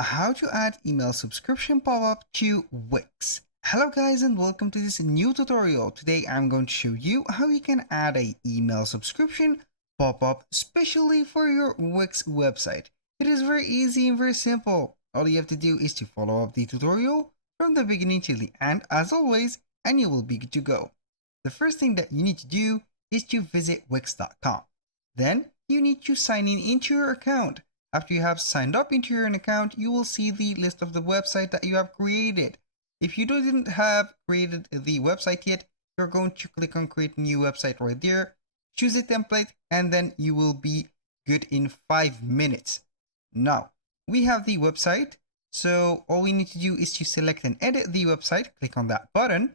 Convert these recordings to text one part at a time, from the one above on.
How to add email subscription pop-up to Wix. Hello guys and welcome to this new tutorial. Today I'm going to show you how you can add a email subscription pop-up especially for your Wix website. It is very easy and very simple. All you have to do is to follow up the tutorial from the beginning till the end as always, and you will be good to go. The first thing that you need to do is to visit wix.com. Then you need to sign in into your account. After you have signed up into your account, you will see the list of the website that you have created. If you didn't have created the website yet, you're going to click on create new website right there, choose a template, and then you will be good in 5 minutes. Now, we have the website, so all we need to do is to select and edit the website, click on that button,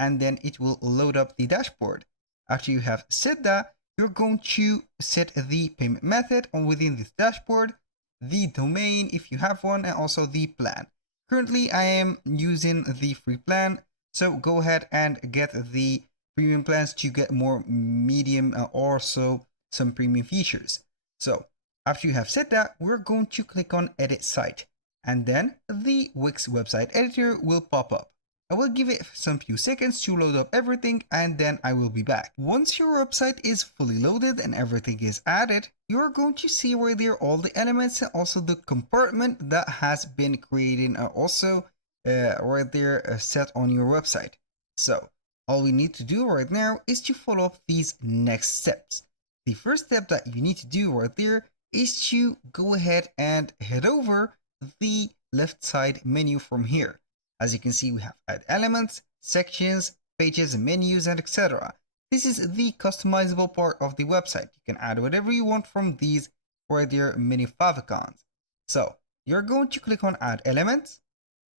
and then it will load up the dashboard. After you have set that, you're going to set the payment method on within this dashboard, the domain if you have one, and also the plan. Currently, I am using the free plan, so go ahead and get the premium plans to get more medium and also some premium features. So after you have set that, we're going to click on edit site, and then the Wix website editor will pop up. I will give it some few seconds to load up everything and then I will be back. Once your website is fully loaded and everything is added, you're going to see right there all the elements and also the compartment that has been created and also right there set on your website. So all we need to do right now is to follow up these next steps. The first step that you need to do right there is to go ahead and head over the left side menu from here. As you can see, we have add elements, sections, pages, menus, and etc. This is the customizable part of the website. You can add whatever you want from these right there many favicons. So you're going to click on add elements,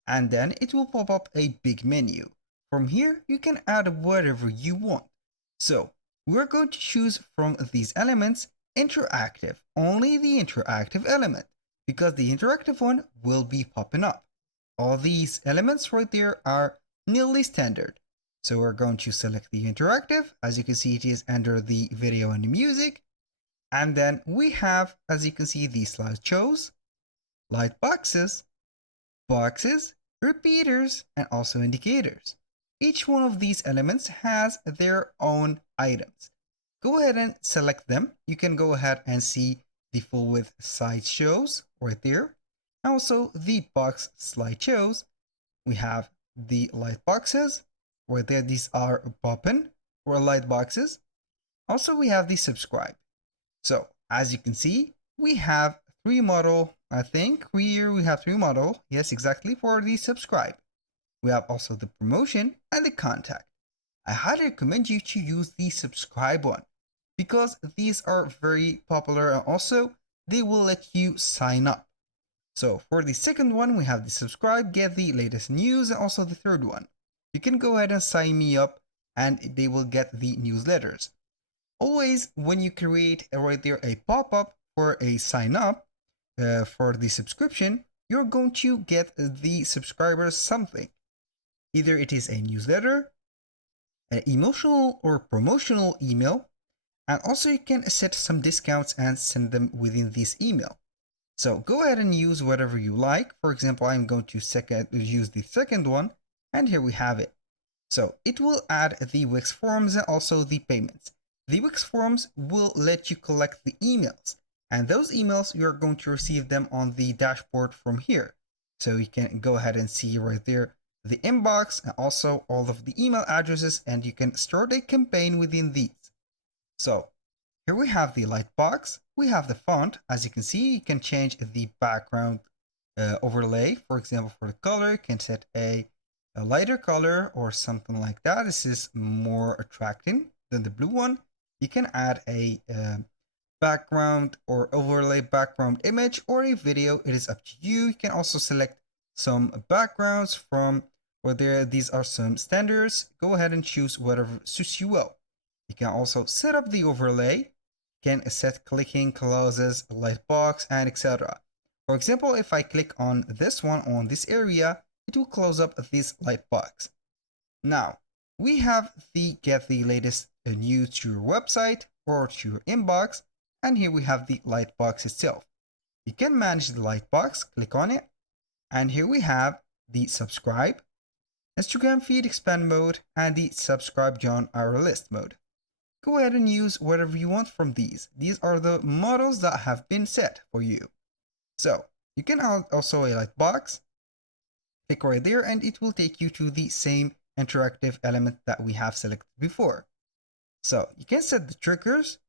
and then it will pop up a big menu. From here, you can add whatever you want. So we're going to choose from these elements interactive, only the interactive element, because the interactive one will be popping up. All these elements right there are nearly standard. So we're going to select the interactive. As you can see, it is under the video and the music. And then we have, as you can see, the slideshows, light boxes, repeaters, and also indicators. Each one of these elements has their own items. Go ahead and select them. You can go ahead and see the full width slideshows right there. Also, the box slideshows, we have the light boxes, right there, these are poppin' or light boxes. Also, we have the subscribe. So, as you can see, we have 3 model, I think, here we have 3 model, yes, exactly, for the subscribe. We have also the promotion and the contact. I highly recommend you to use the subscribe one, because these are very popular and also they will let you sign up. So for the second one, we have the subscribe, get the latest news, and also the third one. You can go ahead and sign me up and they will get the newsletters. Always when you create right there a pop-up for a sign up for the subscription, you're going to get the subscribers something. Either it is a newsletter, an emotional or promotional email, and also you can set some discounts and send them within this email. So go ahead and use whatever you like. For example, I'm going to use the second one, and here we have it. So it will add the Wix forms and also the payments. The Wix forms will let you collect the emails, and those emails you're going to receive them on the dashboard from here. So you can go ahead and see right there the inbox and also all of the email addresses, and you can start a campaign within these. So here we have the light box, we have the font. As you can see, you can change the background overlay. For example, for the color, you can set a lighter color or something like that. This is more attracting than the blue one. You can add a background or overlay background image or a video. It is up to you. You can also select some backgrounds from whether these are some standards. Go ahead and choose whatever suits you well. You can also set up the overlay, can set clicking clauses, lightbox, and etc. For example, if I click on this one on this area, it will close up this lightbox. Now, we have the get the latest news to your website or to your inbox, and here we have the lightbox itself. You can manage the lightbox, click on it, And here we have the subscribe, Instagram feed expand mode, and the subscribe join our list mode. Go ahead and use whatever you want from these. These are the models that have been set for you. So you can also a lightbox, click right there, and it will take you to the same interactive element that we have selected before. So you can set the triggers.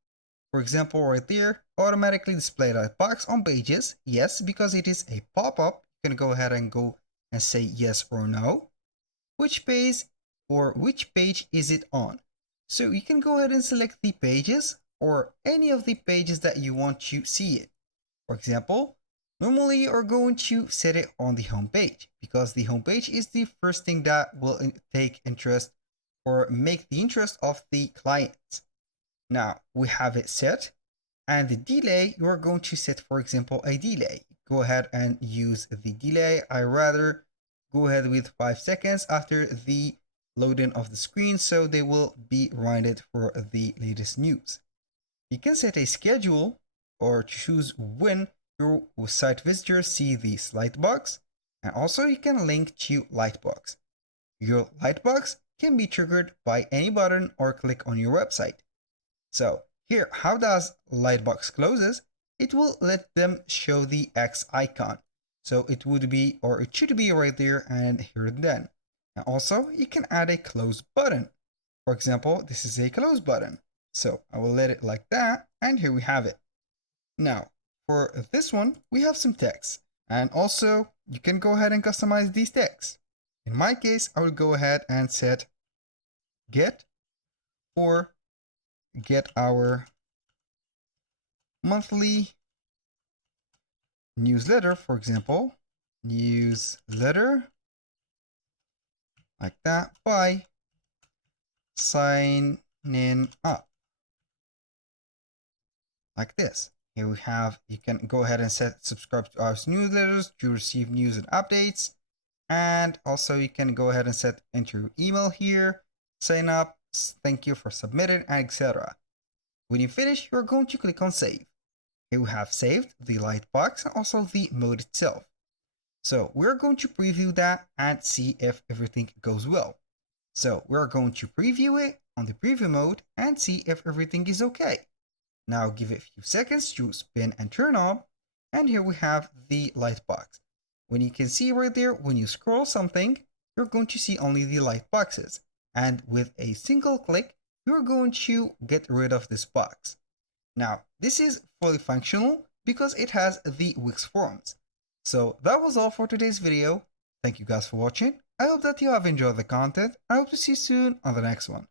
For example, right there, automatically display lightbox on pages. Yes, because it is a pop-up. You can go ahead and say yes or no. Which page is it on? So you can go ahead and select the pages or any of the pages that you want to see it. For example, normally you are going to set it on the home page because the home page is the first thing that will take interest or make the interest of the clients. Now we have it set, and the delay you are going to set, for example, a delay. Go ahead and use the delay. I rather go ahead with 5 seconds after the loading of the screen, so they will be reminded for the latest news. You can set a schedule or choose when your site visitors see the lightbox, and also you can link to lightbox. Your lightbox can be triggered by any button or click on your website. So here, how does lightbox closes? It will let them show the X icon. So it would be, or it should be right there and here and then. And also you can add a close button. For example, this is a close button. So I will let it like that, and here we have it. Now, for this one, we have some text, and also you can go ahead and customize these texts. In my case, I will go ahead and set get our monthly newsletter, for example, newsletter like that by signing up like this. Here we have, you can go ahead and subscribe to our newsletters to receive news and updates. And also you can go ahead and enter your email here, sign up, thank you for submitting, etc. When you finish, you're going to click on save. Here we have saved the lightbox and also the mode itself. So we're going to preview that and see if everything goes well. So we're going to preview it on the preview mode and see if everything is okay. Now give it a few seconds to spin and turn on, and here we have the lightbox. When you can see right there, when you scroll something, you're going to see only the lightboxes, and with a single click, you're going to get rid of this box. Now, this is fully functional because it has the Wix forms. So that was all for today's video. Thank you guys for watching. I hope that you have enjoyed the content. I hope to see you soon on the next one.